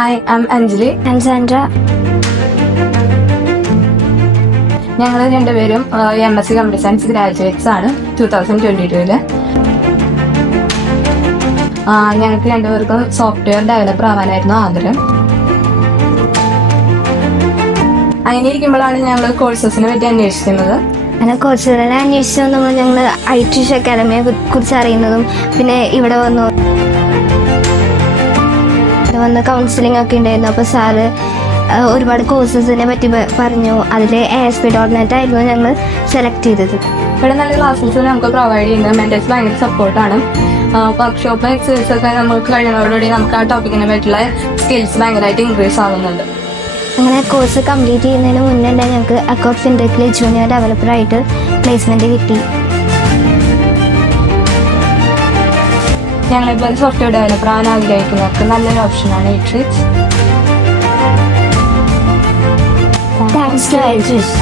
I am Anjali. I'm Sandra. ഞങ്ങൾ രണ്ടുപേരും MSc computer science graduates ആണ് 2022. ഞങ്ങൾക്ക് രണ്ടുപേർക്കും സോഫ്റ്റ്വെയർ ഡെവലപ്പർ ആവാനായിരുന്നു ആഗ്രഹം. അങ്ങനെ ഇരിക്കുമ്പോഴാണ് ഞങ്ങൾ കോഴ്സസിനെ പറ്റി അന്വേഷിക്കുന്നത്. അങ്ങനെ കോഴ്സുകളെ അന്വേഷിച്ചു വന്നപ്പോൾ ഞങ്ങൾ IT അക്കാദമിയെ കുറിച്ച് അറിയുന്നതും പിന്നെ ഇവിടെ വന്ന് കൗൺസിലിംഗ് ഒക്കെ ഉണ്ടായിരുന്നു. അപ്പോൾ സാറ് ഒരുപാട് കോഴ്സസിനെ പറ്റി പറഞ്ഞു. അതിൽ ASP.NET ആയിരുന്നു ഞങ്ങൾ സെലക്ട് ചെയ്തത്. ഇവിടെ നല്ല ക്ലാസ്സസ് നമുക്ക് പ്രൊവൈഡ് ചെയ്യുന്നത്. മെൻറ്റേഴ്സ് ഭയങ്കര സപ്പോർട്ടാണ്. വർക്ക്ഷോപ്പ് എക്സസൈസ് ഒക്കെ നമുക്ക് കഴിയുന്നതോടുകൂടി നമുക്ക് ആ ടോപ്പിക്കിനെ പറ്റിയുള്ള സ്കിൽസ് ഭയങ്കരമായിട്ട് ഇൻക്രീസ് ആവുന്നുണ്ട്. അങ്ങനെ കോഴ്സ് കംപ്ലീറ്റ് ചെയ്യുന്നതിന് മുന്നേ തന്നെ ഞങ്ങൾക്ക് അക്കൗണ്ട് ഫിൻടെക്കിൽ ജൂനിയർ ഡെവലപ്പറായിട്ട് പ്ലേസ്മെൻറ്റ് കിട്ടി. ഞങ്ങളിപ്പോൾ സോഫ്റ്റ്വെയർ ഡെവലപ്പർ ആവാൻ ആഗ്രഹിക്കുന്നവർക്ക് നല്ലൊരു ഓപ്ഷനാണ് ഇട്രിക്സ്. Thanks to ഇട്രിക്സ്.